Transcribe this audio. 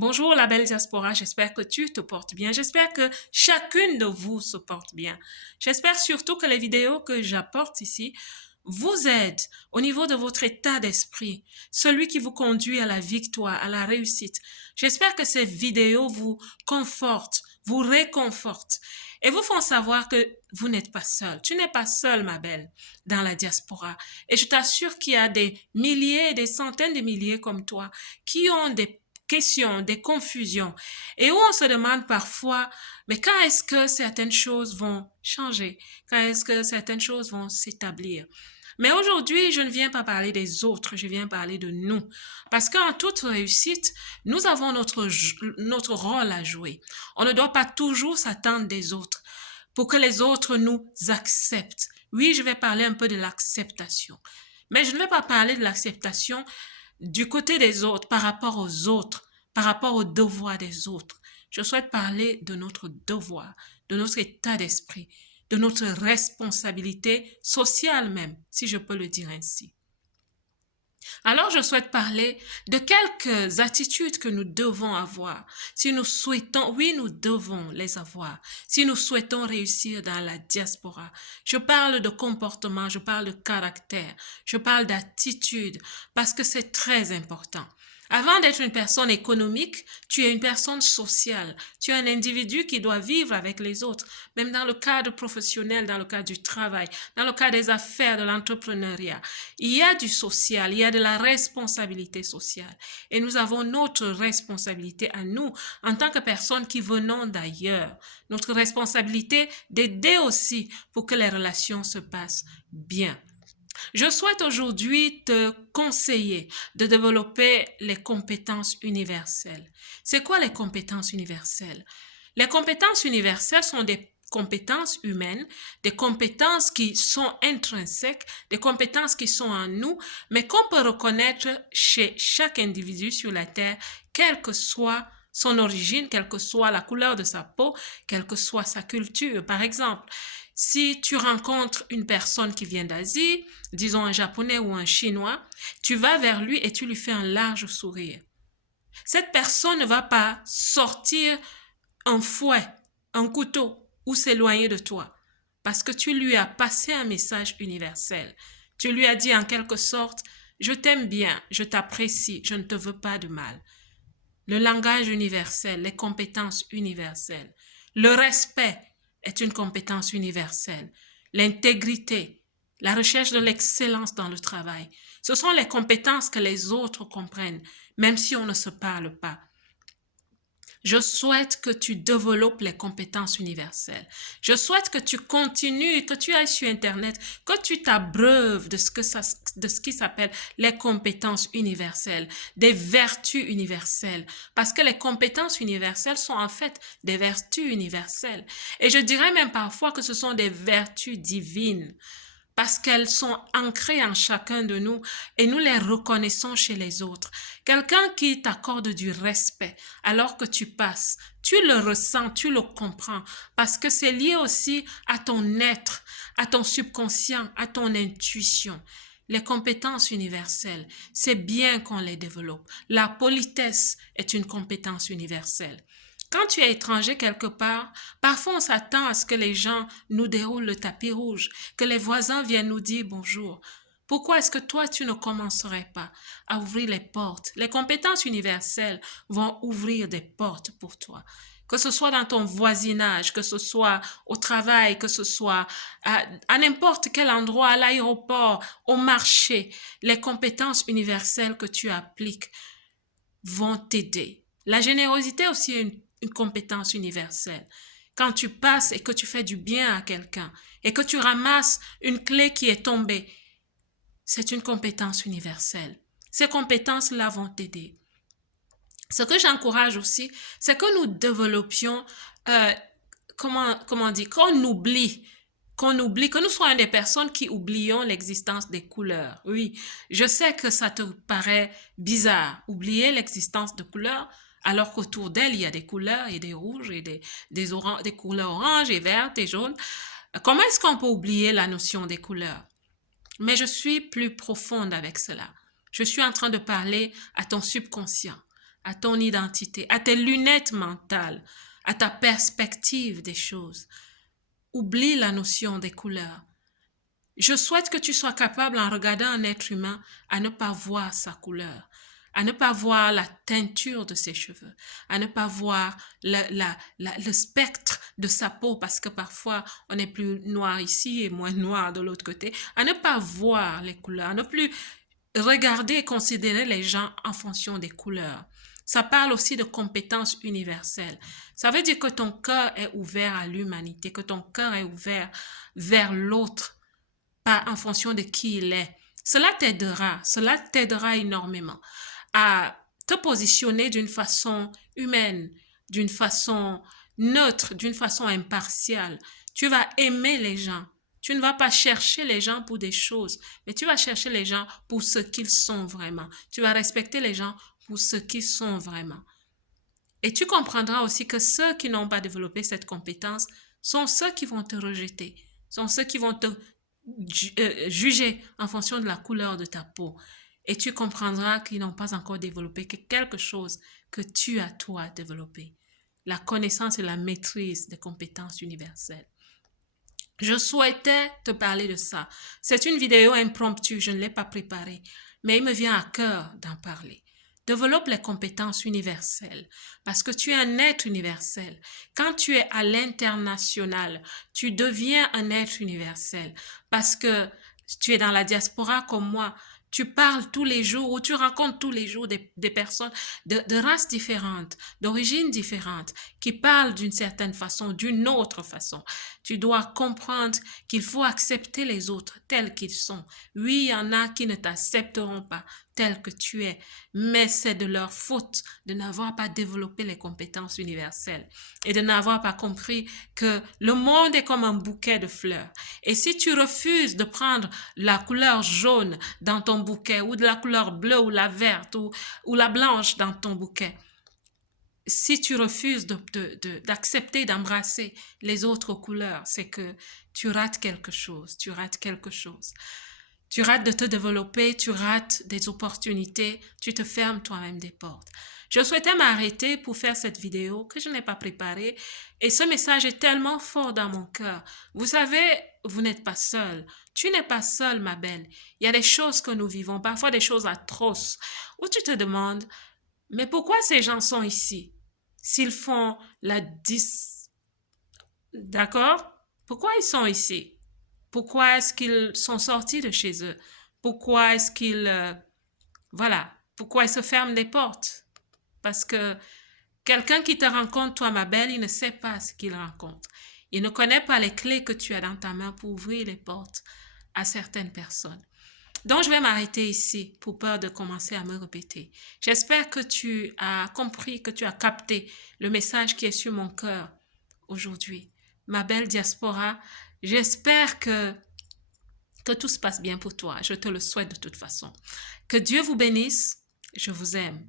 Bonjour la belle diaspora, j'espère que tu te portes bien, j'espère que chacune de vous se porte bien. J'espère surtout que les vidéos que j'apporte ici vous aident au niveau de votre état d'esprit, celui qui vous conduit à la victoire, à la réussite. J'espère que ces vidéos vous confortent, vous réconfortent et vous font savoir que vous n'êtes pas seul. Tu n'es pas seul, ma belle, dans la diaspora. Et je t'assure qu'il y a des milliers, des centaines de milliers comme toi qui ont des questions, des confusions, et où on se demande parfois, mais quand est-ce que certaines choses vont changer? Quand est-ce que certaines choses vont s'établir? Mais aujourd'hui, je ne viens pas parler des autres, je viens parler de nous. Parce qu'en toute réussite, nous avons notre rôle à jouer. On ne doit pas toujours s'attendre des autres pour que les autres nous acceptent. Oui, je vais parler un peu de l'acceptation. Mais je ne vais pas parler de l'acceptation du côté des autres, par rapport aux autres, par rapport aux devoirs des autres. Je souhaite parler de notre devoir, de notre état d'esprit, de notre responsabilité sociale même, si je peux le dire ainsi. Alors, je souhaite parler de quelques attitudes que nous devons avoir. Si nous souhaitons, oui, nous devons les avoir. Si nous souhaitons réussir dans la diaspora. Je parle de comportement, je parle de caractère, je parle d'attitude, parce que c'est très important. Avant d'être une personne économique, tu es une personne sociale. Tu es un individu qui doit vivre avec les autres, même dans le cadre professionnel, dans le cadre du travail, dans le cadre des affaires, de l'entrepreneuriat. Il y a du social, il y a de la responsabilité sociale. Et nous avons notre responsabilité à nous, en tant que personnes qui venons d'ailleurs. Notre responsabilité d'aider aussi pour que les relations se passent bien. Je souhaite aujourd'hui te conseiller de développer les compétences universelles. C'est quoi les compétences universelles? Les compétences universelles sont des compétences humaines, des compétences qui sont intrinsèques, des compétences qui sont en nous, mais qu'on peut reconnaître chez chaque individu sur la Terre, quelle que soit son origine, quelle que soit la couleur de sa peau, quelle que soit sa culture. Par exemple, si tu rencontres une personne qui vient d'Asie, disons un japonais ou un chinois, tu vas vers lui et tu lui fais un large sourire. Cette personne ne va pas sortir un fouet, un couteau ou s'éloigner de toi parce que tu lui as passé un message universel. Tu lui as dit en quelque sorte, je t'aime bien, je t'apprécie, je ne te veux pas de mal. Le langage universel, les compétences universelles, le respect est une compétence universelle, l'intégrité, la recherche de l'excellence dans le travail, ce sont les compétences que les autres comprennent, même si on ne se parle pas. Je souhaite que tu développes les compétences universelles. Je souhaite que tu continues, que tu ailles sur Internet, que tu t'abreuves de ce qui s'appelle les compétences universelles, des vertus universelles. Parce que les compétences universelles sont en fait des vertus universelles. Et je dirais même parfois que ce sont des vertus divines parce qu'elles sont ancrées en chacun de nous et nous les reconnaissons chez les autres. Quelqu'un qui t'accorde du respect alors que tu passes, tu le ressens, tu le comprends parce que c'est lié aussi à ton être, à ton subconscient, à ton intuition. Les compétences universelles, c'est bien qu'on les développe. La politesse est une compétence universelle. Quand tu es étranger quelque part, parfois on s'attend à ce que les gens nous déroulent le tapis rouge, que les voisins viennent nous dire bonjour. Pourquoi est-ce que toi, tu ne commencerais pas à ouvrir les portes? Les compétences universelles vont ouvrir des portes pour toi. Que ce soit dans ton voisinage, que ce soit au travail, que ce soit à n'importe quel endroit, à l'aéroport, au marché, les compétences universelles que tu appliques vont t'aider. La générosité aussi est une compétence universelle. Quand tu passes et que tu fais du bien à quelqu'un et que tu ramasses une clé qui est tombée, c'est une compétence universelle. Ces compétences-là vont t'aider. Ce que j'encourage aussi, c'est que nous développions, euh, comment dire, qu'on oublie, que nous soyons des personnes qui oublions l'existence des couleurs. Oui, je sais que ça te paraît bizarre, oublier l'existence de couleurs, alors qu'autour d'elle, il y a des couleurs et des rouges et des couleurs oranges et vertes et jaunes. Comment est-ce qu'on peut oublier la notion des couleurs? Mais je suis plus profonde avec cela. Je suis en train de parler à ton subconscient, à ton identité, à tes lunettes mentales, à ta perspective des choses. Oublie la notion des couleurs. Je souhaite que tu sois capable, en regardant un être humain, à ne pas voir sa couleur, à ne pas voir la teinture de ses cheveux, à ne pas voir le spectre de sa peau, parce que parfois on est plus noir ici et moins noir de l'autre côté, à ne pas voir les couleurs, à ne plus regarder et considérer les gens en fonction des couleurs. Ça parle aussi de compétences universelles. Ça veut dire que ton cœur est ouvert à l'humanité, que ton cœur est ouvert vers l'autre, pas en fonction de qui il est. Cela t'aidera énormément à te positionner d'une façon humaine, d'une façon neutre, d'une façon impartiale. Tu vas aimer les gens. Tu ne vas pas chercher les gens pour des choses, mais tu vas chercher les gens pour ce qu'ils sont vraiment. Tu vas respecter les gens pour ce qu'ils sont vraiment. Et tu comprendras aussi que ceux qui n'ont pas développé cette compétence sont ceux qui vont te rejeter, sont ceux qui vont te juger en fonction de la couleur de ta peau. Et tu comprendras qu'ils n'ont pas encore développé quelque chose que tu as toi développé. La connaissance et la maîtrise des compétences universelles. Je souhaitais te parler de ça. C'est une vidéo impromptue, je ne l'ai pas préparée, mais il me vient à cœur d'en parler. Développe les compétences universelles parce que tu es un être universel. Quand tu es à l'international, tu deviens un être universel parce que tu es dans la diaspora comme moi. Tu parles tous les jours ou tu rencontres tous les jours des personnes de races différentes, d'origines différentes, qui parlent d'une certaine façon, d'une autre façon. Tu dois comprendre qu'il faut accepter les autres tels qu'ils sont. Oui, il y en a qui ne t'accepteront pas tel que tu es, mais c'est de leur faute de n'avoir pas développé les compétences universelles et de n'avoir pas compris que le monde est comme un bouquet de fleurs. Et si tu refuses de prendre la couleur jaune dans ton bouquet ou de la couleur bleue ou la verte ou la blanche dans ton bouquet, si tu refuses d'accepter, d'embrasser les autres couleurs, c'est que tu rates quelque chose, tu rates quelque chose. Tu rates de te développer, tu rates des opportunités, tu te fermes toi-même des portes. Je souhaitais m'arrêter pour faire cette vidéo que je n'ai pas préparée et ce message est tellement fort dans mon cœur. Vous savez, vous n'êtes pas seul. Tu n'es pas seul, ma belle. Il y a des choses que nous vivons, parfois des choses atroces, où tu te demandes, mais pourquoi ces gens sont ici? S'ils font la 10, d'accord? Pourquoi ils sont ici? Pourquoi est-ce qu'ils sont sortis de chez eux? Pourquoi est-ce qu'ils... voilà. Pourquoi ils se ferment les portes? Parce que quelqu'un qui te rencontre, toi, ma belle, il ne sait pas ce qu'il rencontre. Il ne connaît pas les clés que tu as dans ta main pour ouvrir les portes à certaines personnes. Donc, je vais m'arrêter ici pour peur de commencer à me répéter. J'espère que tu as compris, que tu as capté le message qui est sur mon cœur aujourd'hui. Ma belle diaspora, j'espère que tout se passe bien pour toi. Je te le souhaite de toute façon. Que Dieu vous bénisse. Je vous aime.